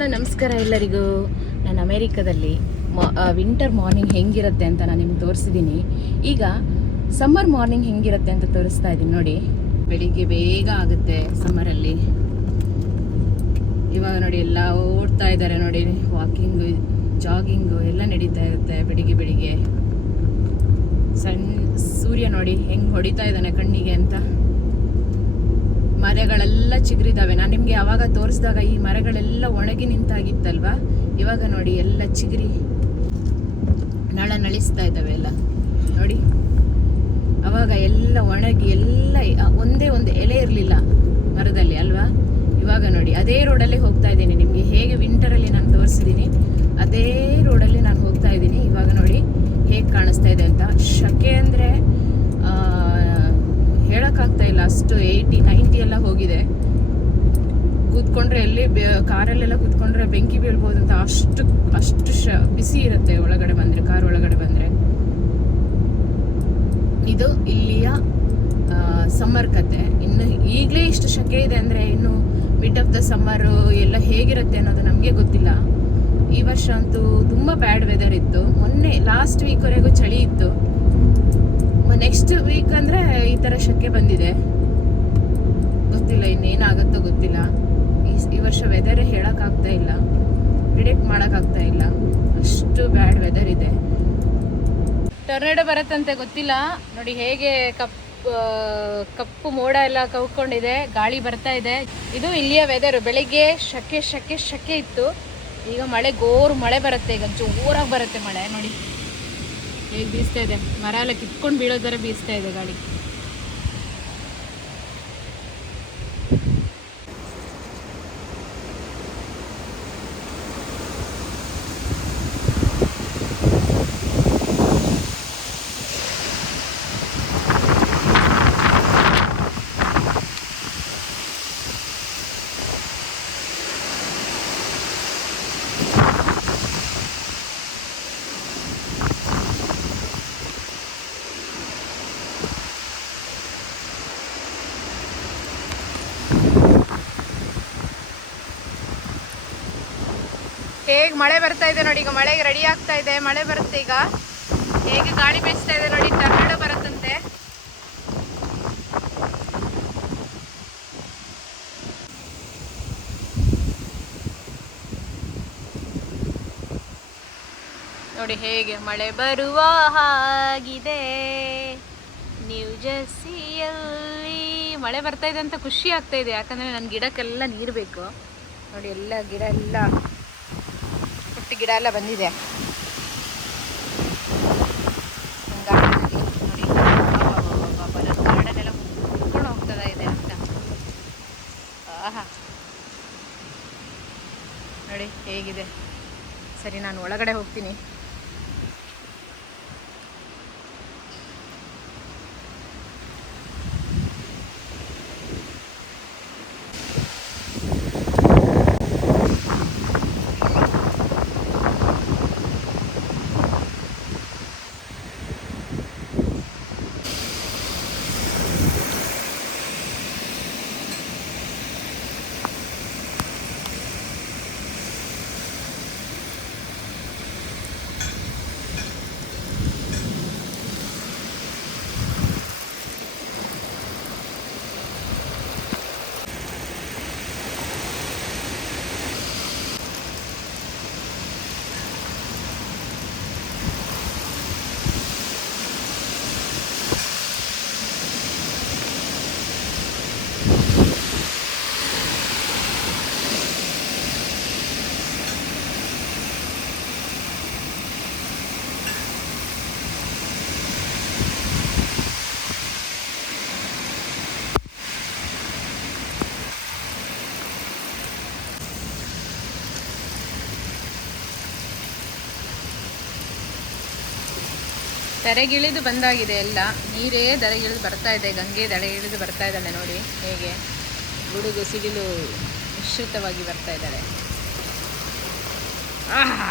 Hello ನಮಸ್ಕಾರ ಎಲ್ಲರಿಗೂ. ನಾನು ಅಮೇರಿಕಾದಲ್ಲಿ ವಿಂಟರ್ ಮಾರ್ನಿಂಗ್ ಹೆಂಗಿರುತ್ತೆ ಅಂತ ನಾನು ನಿಮ್ಗೆ ತೋರಿಸಿದ್ದೀನಿ. ಈಗ ಸಮ್ಮರ್ ಮಾರ್ನಿಂಗ್ ಹೆಂಗಿರುತ್ತೆ ಅಂತ ತೋರಿಸ್ತಾ ಇದ್ದೀನಿ ನೋಡಿ. ಬೆಳಿಗ್ಗೆ ಬೇಗ ಆಗುತ್ತೆ ಸಮ್ಮರಲ್ಲಿ. ಇವಾಗ ನೋಡಿ ಎಲ್ಲ ಓಡ್ತಾ ಇದ್ದಾರೆ ನೋಡಿ, ವಾಕಿಂಗು ಜಾಗಿಂಗು ಎಲ್ಲ ನಡೀತಾ ಇರುತ್ತೆ ಬೆಳಿಗ್ಗೆ. ಸಣ್ಣ ಸೂರ್ಯ ನೋಡಿ ಹೆಂಗೆ ಹೊಡಿತಾ ಇದ್ದಾನೆ ಕಣ್ಣಿಗೆ ಅಂತ. ಮರಗಳೆಲ್ಲ ಚಿಗುರಿದಾವೆ. ನಾನು ನಿಮಗೆ ಆವಾಗ ತೋರಿಸಿದಾಗ ಈ ಮರಗಳೆಲ್ಲ ಒಣಗಿ ನಿಂತಾಗಿತ್ತಲ್ವಾ, ಇವಾಗ ನೋಡಿ ಎಲ್ಲ ಚಿಗುರಿ ನಳಿಸ್ತಾ ಇದ್ದಾವೆ ಎಲ್ಲ ನೋಡಿ. ಅವಾಗ ಎಲ್ಲ ಒಣಗಿ ಎಲ್ಲ ಒಂದೇ ಒಂದು ಎಲೆ ಇರಲಿಲ್ಲ ಮರದಲ್ಲಿ ಅಲ್ವಾ. ಇವಾಗ ನೋಡಿ ಅದೇ ರೋಡಲ್ಲಿ ಹೋಗ್ತಾ ಇದ್ದೀನಿ. ನಿಮಗೆ ಹೇಗೆ ವಿಂಟರಲ್ಲಿ ನಾನು ತೋರಿಸಿದ್ದೀನಿ ಅದೇ ರೋಡಲ್ಲಿ ನಾನು ಹೋಗ್ತಾ ಇದ್ದೀನಿ. ಇವಾಗ ನೋಡಿ ಹೇಗೆ ಕಾಣಿಸ್ತಾ ಇದೆ ಅಂತ. ಶಕೆ ಅಂದರೆ ಹೇಳೋಕ್ಕಾಗ್ತಾ ಇಲ್ಲ, ಅಷ್ಟು 80-90 ಎಲ್ಲ ಹೋಗಿದೆ. ಕೂತ್ಕೊಂಡ್ರೆ ಎಲ್ಲಿ ಕಾರಲ್ಲೆಲ್ಲ ಕೂತ್ಕೊಂಡ್ರೆ ಬೆಂಕಿ ಬೀಳ್ಬೋದು ಅಂತ ಅಷ್ಟು ಬಿಸಿ ಇರುತ್ತೆ ಒಳಗಡೆ ಬಂದರೆ, ಕಾರ್ ಒಳಗಡೆ ಬಂದರೆ. ಇದು ಇಲ್ಲಿಯ ಸಮ್ಮರ್ ಕತೆ. ಇನ್ನು ಈಗಲೇ ಇಷ್ಟು ಶಕೆ ಇದೆ ಅಂದರೆ ಇನ್ನು ಮಿಡ್ ಆಫ್ ದ ಸಮ್ಮರು ಎಲ್ಲ ಹೇಗಿರುತ್ತೆ ಅನ್ನೋದು ನಮಗೆ ಗೊತ್ತಿಲ್ಲ. ಈ ವರ್ಷ ಅಂತೂ ತುಂಬ ಬ್ಯಾಡ್ ವೆದರ್ ಇತ್ತು. ಮೊನ್ನೆ ಲಾಸ್ಟ್ ವೀಕ್ವರೆಗೂ ಚಳಿ ಇತ್ತು. ನೆಕ್ಸ್ಟ್ ವೀಕ್ ಅಂದರೆ ಈ ಥರ ಶಕೆ ಬಂದಿದೆ. ಗೊತ್ತಿಲ್ಲ ಇನ್ನೇನಾಗುತ್ತೋ ಗೊತ್ತಿಲ್ಲ. ಈ ವರ್ಷ ವೆದರೇ ಹೇಳೋಕ್ಕಾಗ್ತಾ ಇಲ್ಲ, ಪ್ರಿಡಿಕ್ಟ್ ಮಾಡೋಕ್ಕಾಗ್ತಾ ಇಲ್ಲ, ಅಷ್ಟು ಬ್ಯಾಡ್ ವೆದರ್ ಇದೆ. ಟೊರ್ನೆಡೋ ಬರುತ್ತಂತೆ ಗೊತ್ತಿಲ್ಲ ನೋಡಿ. ಹೇಗೆ ಕಪ್ಪು ಮೋಡ ಎಲ್ಲ ಕವ್ಕೊಂಡಿದೆ, ಗಾಳಿ ಬರ್ತಾ ಇದೆ. ಇದು ಇಲ್ಲಿಯ ವೆದರು. ಬೆಳಿಗ್ಗೆ ಶಕೆ ಇತ್ತು. ಈಗ ಮಳೆ ಬರುತ್ತೆ. ಈಗ ಜೋರಾಗಿ ಬರುತ್ತೆ ಮಳೆ ನೋಡಿ ಹೇಗೆ ಬೀಸ್ತಾ ಇದೆ. ಮರ ಎಲ್ಲ ಕಿತ್ಕೊಂಡು ಬೀಳೋ ಥರ ಬೀಸ್ತಾ ಇದೆ ಗಾಳಿ. ಹೇಗೆ ಮಳೆ ಬರ್ತಾ ಇದೆ ನೋಡಿ. ಈಗ ಮಳೆಗೆ ರೆಡಿ ಆಗ್ತಾ ಇದೆ, ಮಳೆ ಬರುತ್ತೆ ಈಗ. ಹೇಗೆ ಗಾಳಿ ಬೀಸ್ತಾ ಇದೆ ನೋಡಿ. ಟೊರ್ನೆಡೋ ಬರುತ್ತಂತೆ. ನೋಡಿ ಹೇಗೆ ಮಳೆ ಬರುವ ಹಾಗಿದೆ. ನ್ಯೂ ಜೆರ್ಸಿಯಲ್ಲಿ ಮಳೆ ಬರ್ತಾ ಇದೆ ಅಂತ ಖುಷಿ ಆಗ್ತಾ ಇದೆ. ಯಾಕಂದರೆ ನನ್ನ ಗಿಡಕ್ಕೆಲ್ಲ ನೀರು ಬೇಕು ನೋಡಿ. ಎಲ್ಲ ಗಿಡ ಎಲ್ಲ ಬಂದಿದೆ ಗಾರ್ಡನಲ್ಲಿ ನೋಡಿ. ನನ್ನ ಗಾರ್ಡನ್ ಎಲ್ಲ ಮುಚ್ಕೊಂಡು ಹೋಗ್ತದ ಇದೆ ಅಂತ. ಆಹಾ ನೋಡಿ ಹೇಗಿದೆ. ಸರಿ, ನಾನು ಒಳಗಡೆ ಹೋಗ್ತೀನಿ. ದರೆಗಿಳಿದು ಬಂದಾಗಿದೆ ಎಲ್ಲ. ನೀರೇ ದರೆಗಿಳಿದು ಬರ್ತಾ ಇದೆ. ಗಂಗೆ ದರೆಗಿಳಿದು ಬರ್ತಾ ಇದ್ದಾಳೆ ನೋಡಿ ಹೇಗೆ. ಗುಡುಗು ಸಿಡಿಲು ಮಿಶ್ರಿತವಾಗಿ ಬರ್ತಾ ಇದ್ದಾಳೆ. ಆಹಾ